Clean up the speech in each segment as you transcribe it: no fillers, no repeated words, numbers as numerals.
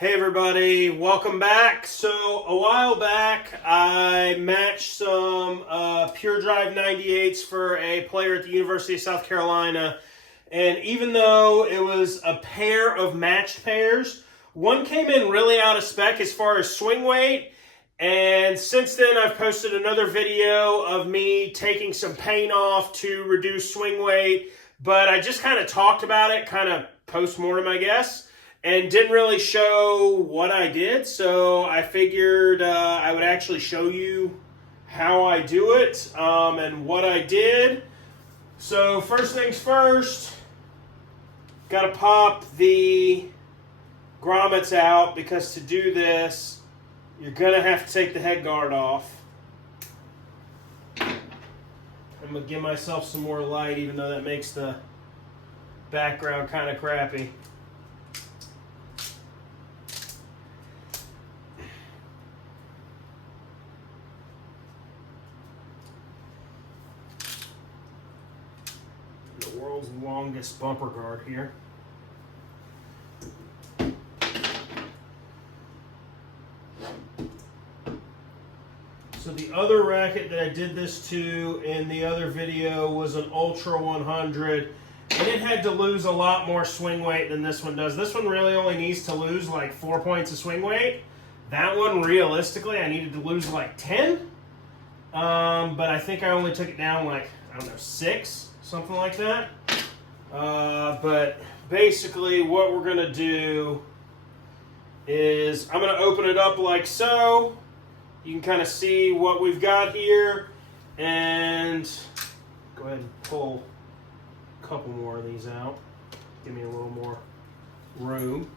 Hey everybody, welcome back. So a while back I matched some Pure Drive 98s for a player at the University of South Carolina, and even though it was a pair of matched pairs, one came in really out of spec as far as swing weight, and since then I've posted another video of me taking some paint off to reduce swing weight, but I just kind of talked about it, kind of post-mortem I guess, and didn't really show what I did, so I figured I would actually show you how I do it and what I did. So first things first, got to pop the grommets out, because to do this, you're going to have to take the head guard off. I'm going to give myself some more light, even though that makes the background kind of crappy. World's longest bumper guard here. So the other racket that I did this to in the other video was an Ultra 100, and it had to lose a lot more swing weight than this one does. This one really only needs to lose like 4 points of swing weight. That one, realistically, I needed to lose like 10. But I think I only took it down like, I don't know, 6. Something like that. But basically what we're going to do is I'm going to open it up like so. You can kind of see what we've got here. And go ahead and pull a couple more of these out. Give me a little more room.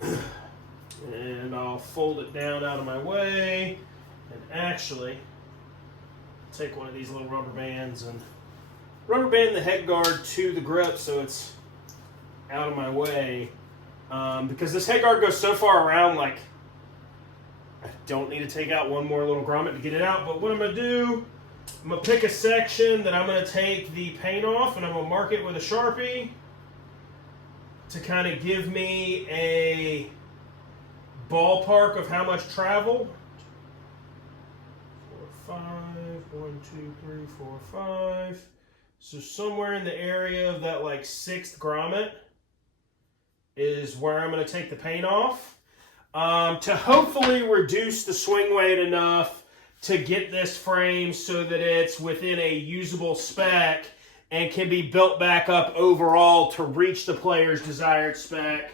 And I'll fold it down out of my way. And actually, take one of these little rubber bands and rubber band the head guard to the grip so it's out of my way. Because this head guard goes so far around, like, I don't need to take out one more little grommet to get it out. But what I'm going to do, I'm going to pick a section that I'm going to take the paint off, and I'm going to mark it with a Sharpie to kind of give me a ballpark of how much travel. 5, 1, 2, 3, 4, 5. So somewhere in the area of that like 6th grommet is where I'm going to take the paint off to hopefully reduce the swing weight enough to get this frame so that it's within a usable spec and can be built back up overall to reach the player's desired spec.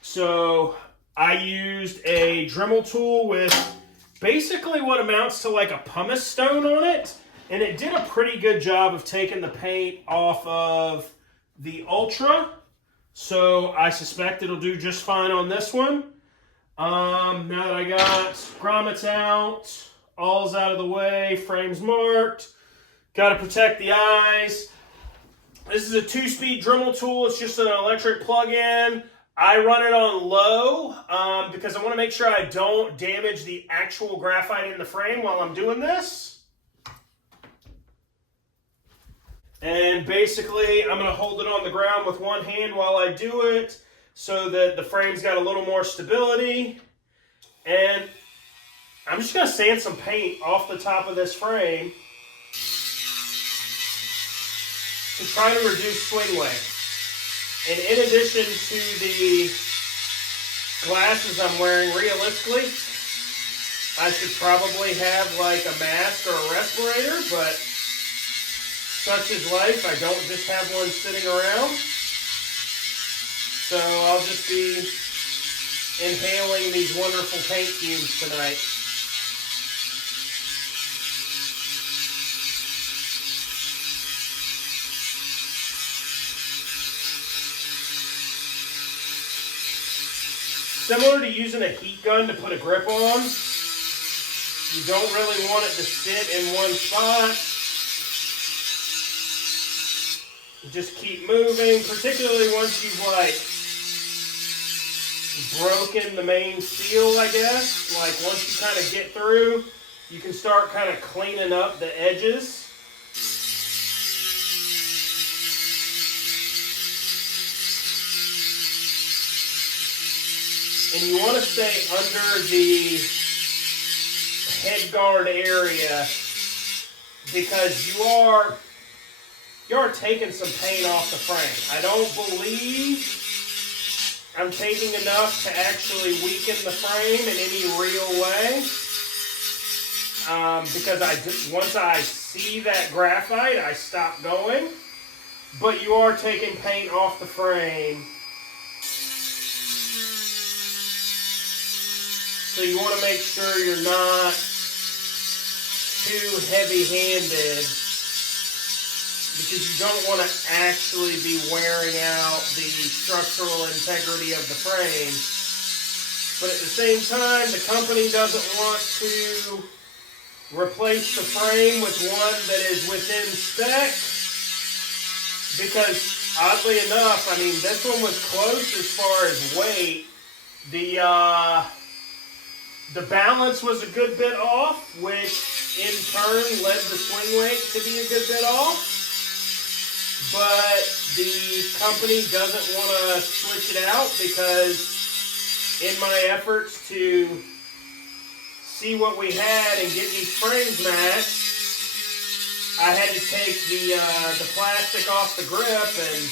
So I used a Dremel tool with basically what amounts to like a pumice stone on it, and it did a pretty good job of taking the paint off of the Ultra, so I suspect it'll do just fine on this one. Now that I got grommets out, all's out of the way, frames marked, got to protect the eyes. This is a 2-speed Dremel tool. It's just an electric plug-in. I run it on low because I want to make sure I don't damage the actual graphite in the frame while I'm doing this. And basically, I'm going to hold it on the ground with one hand while I do it so that the frame's got a little more stability. And I'm just going to sand some paint off the top of this frame to try to reduce swing weight. And in addition to the glasses I'm wearing, realistically, I should probably have like a mask or a respirator, but such is life. I don't just have one sitting around. So I'll just be inhaling these wonderful paint fumes tonight. Similar to using a heat gun to put a grip on, you don't really want it to sit in one spot. You just keep moving, particularly once you've like broken the main seal, I guess. Like once you kind of get through, you can start kind of cleaning up the edges. and you want to stay under the head guard area because you are taking some paint off the frame. I don't believe I'm taking enough to actually weaken the frame in any real way. Because once I see that graphite, I stop going. But you are taking paint off the frame. So you want to make sure you're not too heavy-handed, because you don't want to actually be wearing out the structural integrity of the frame. But at the same time, the company doesn't want to replace the frame with one that is within spec, because oddly enough, I mean, this one was close as far as weight. The balance was a good bit off, which in turn led the swing weight to be a good bit off. But the company doesn't want to switch it out, because in my efforts to see what we had and get these frames matched, I had to take the plastic off the grip, and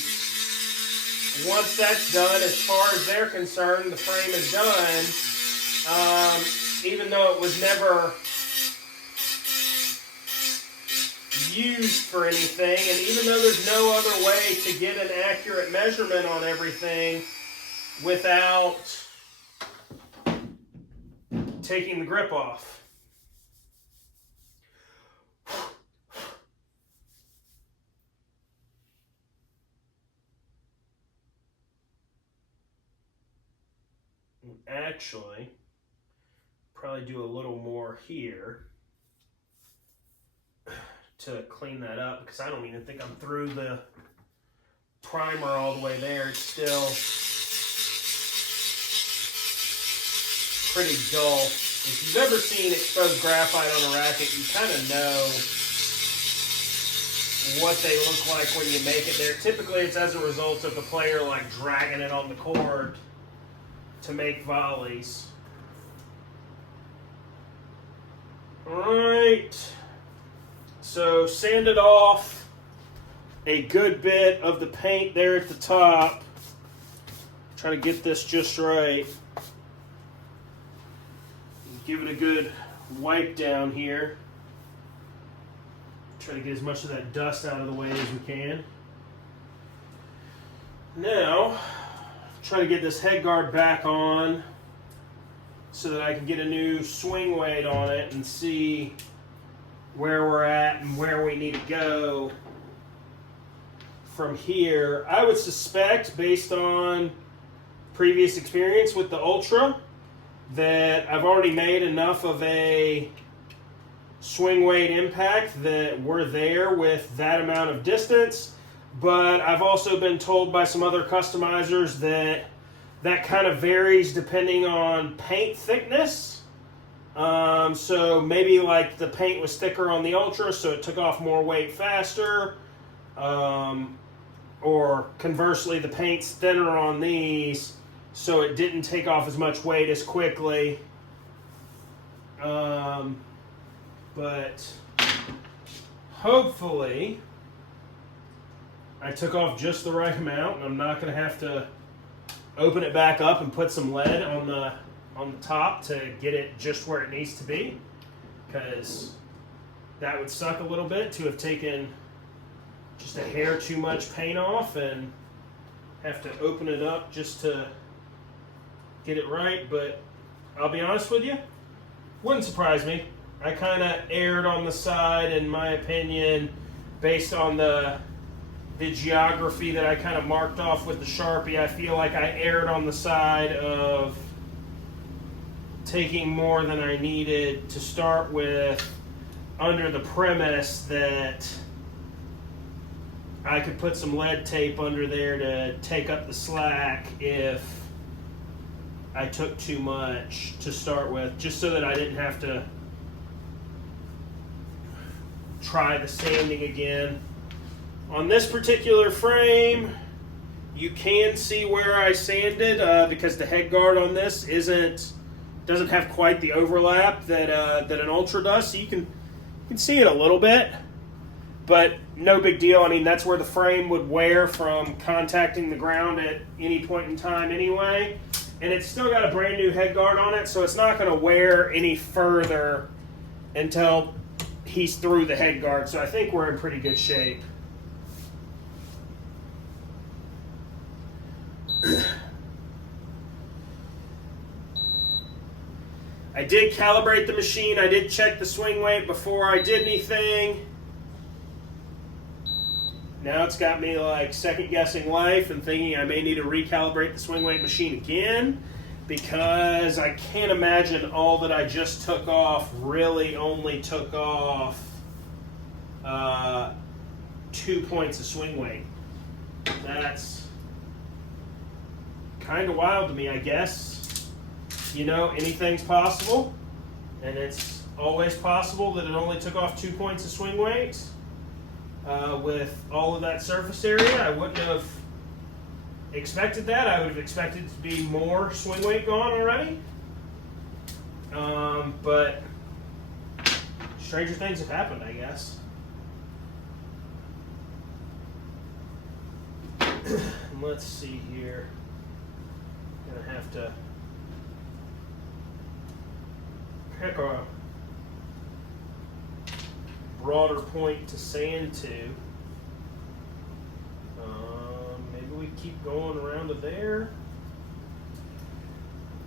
once that's done, as far as they're concerned, the frame is done. Even though it was never used for anything, and even though there's no other way to get an accurate measurement on everything without taking the grip off. Actually, probably do a little more here to clean that up, because I don't even think I'm through the primer all the way there. It's still pretty dull. If you've ever seen exposed graphite on a racket, you kind of know what they look like when you make it there. Typically, it's as a result of the player like dragging it on the cord to make volleys. Alright, so sanded off a good bit of the paint there at the top. Try to get this just right. Give it a good wipe down here. Try to get as much of that dust out of the way as we can. Now, try to get this head guard back on so that I can get a new swing weight on it and see where we're at and where we need to go from here. I would suspect, based on previous experience with the Ultra, that I've already made enough of a swing weight impact that we're there with that amount of distance. But I've also been told by some other customizers that that kind of varies depending on paint thickness. So maybe like the paint was thicker on the Ultra, so it took off more weight faster. Or conversely, the paint's thinner on these, so it didn't take off as much weight as quickly. But hopefully I took off just the right amount, and I'm not going to have to open it back up and put some lead on the top to get it just where it needs to be, because that would suck a little bit to have taken just a hair too much paint off and have to open it up just to get it right. But I'll be honest with you, wouldn't surprise me. I kind of erred on the side, in my opinion, based on the geography that I kind of marked off with the Sharpie. I feel like I erred on the side of taking more than I needed to start with, under the premise that I could put some lead tape under there to take up the slack if I took too much to start with, just so that I didn't have to try the sanding again. On this particular frame, You can see where I sanded because the head guard on this doesn't have quite the overlap that an Ultra does. So you can see it a little bit, but no big deal. I mean, that's where the frame would wear from contacting the ground at any point in time anyway. And it's still got a brand new head guard on it, so it's not going to wear any further until he's through the head guard. So I think we're in pretty good shape. I did calibrate the machine. I did check the swing weight before I did anything. Now it's got me like second guessing life and thinking I may need to recalibrate the swing weight machine again, because I can't imagine all that I just took off really only took off 2 points of swing weight. That's kind of wild to me, I guess. You know, anything's possible, and it's always possible that it only took off 2 points of swing weight. With all of that surface area, I wouldn't have expected that. I would have expected it to be more swing weight gone already. But stranger things have happened, I guess. Let's see here. Gonna have to pick a broader point to sand to. Maybe we keep going around to there,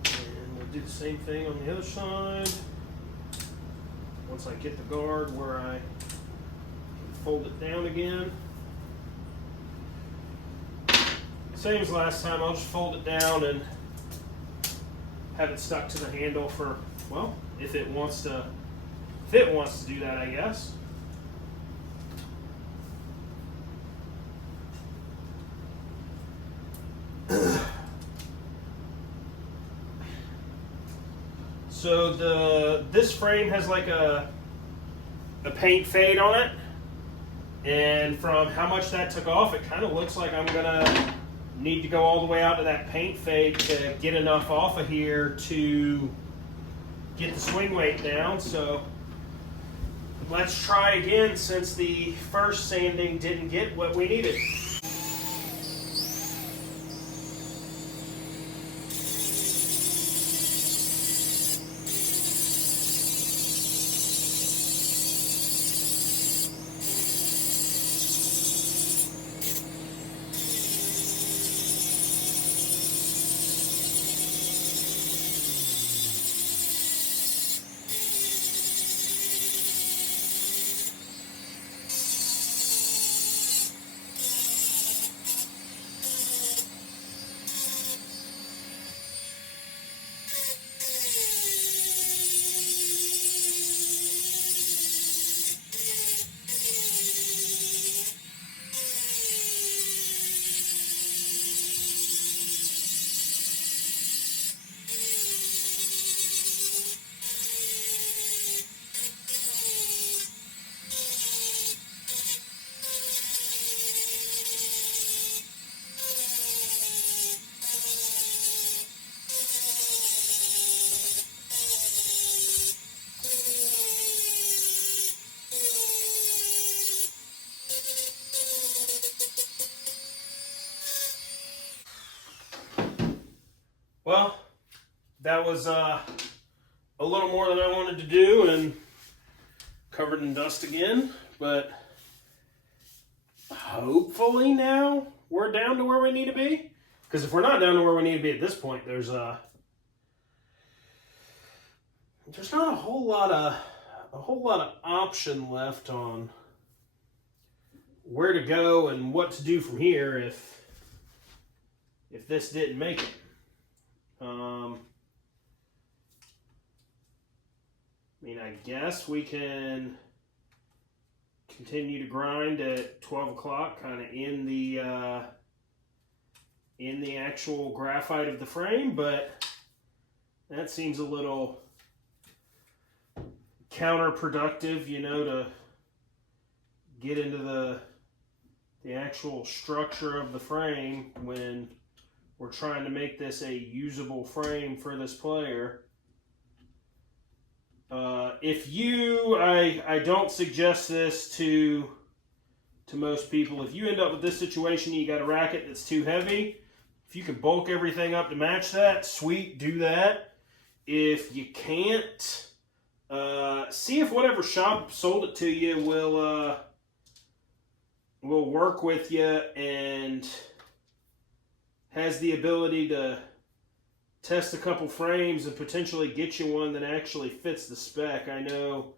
and we'll do the same thing on the other side. Once I get the guard where I can fold it down again. Same as last time, I'll just fold it down and have it stuck to the handle for, well, if it wants to do that, I guess. So this frame has like a paint fade on it, and from how much that took off, it kind of looks like I'm gonna need to go all the way out to that paint fade to get enough off of here to get the swing weight down. So let's try again, since the first sanding didn't get what we needed. Well, that was a little more than I wanted to do and covered in dust again, but hopefully now we're down to where we need to be. Because if we're not down to where we need to be at this point, there's not a whole lot of option left on where to go and what to do from here if this didn't make it. I mean, I guess we can continue to grind at 12 o'clock, kind of in the actual graphite of the frame, but that seems a little counterproductive, you know, to get into the the actual structure of the frame when we're trying to make this a usable frame for this player. I don't suggest this to most people. If you end up with this situation, you got a racket that's too heavy, if you can bulk everything up to match that, sweet, do that. If you can't, see if whatever shop sold it to you will work with you and has the ability to test a couple frames and potentially get you one that actually fits the spec. I know,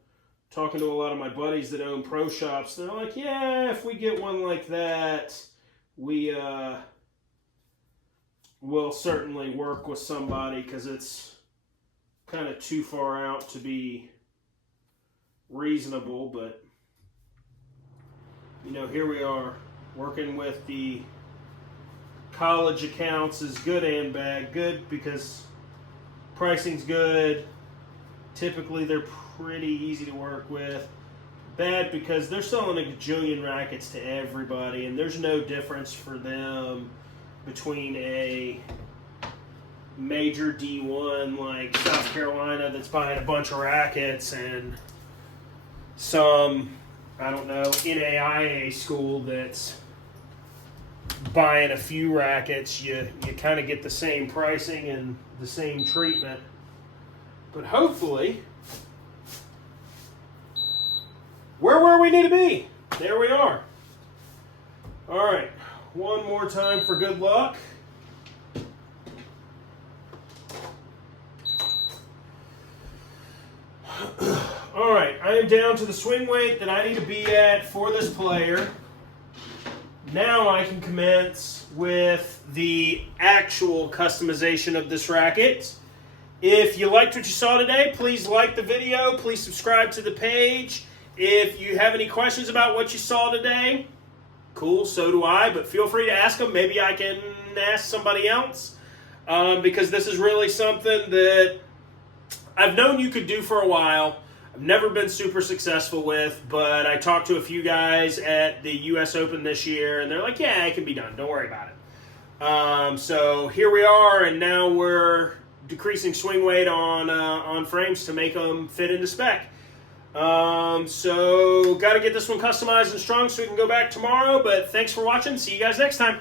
talking to a lot of my buddies that own pro shops, they're like, yeah, if we get one like that, we will certainly work with somebody, because it's kind of too far out to be reasonable. But you know, here we are working with the college accounts. Is good and bad. Good because pricing's good. Typically they're pretty easy to work with. Bad because they're selling a gajillion rackets to everybody, and there's no difference for them between a major D1 like South Carolina that's buying a bunch of rackets and some, I don't know, NAIA school that's buying a few rackets. You kind of get the same pricing and the same treatment. But hopefully, we're where we need to be. There we are. All right, one more time for good luck. All right, I am down to the swing weight that I need to be at for this player. Now I can commence with the actual customization of this racket. If you liked what you saw today, please like the video. Please subscribe to the page. If you have any questions about what you saw today, cool, so do I, but feel free to ask them. Maybe I can ask somebody else, because this is really something that I've known you could do for a while. I've never been super successful with, but I talked to a few guys at the US Open this year, and they're like, yeah, it can be done. Don't worry about it. So here we are, and now we're decreasing swing weight on frames to make them fit into spec. So got to get this one customized and strung so we can go back tomorrow, but thanks for watching. See you guys next time.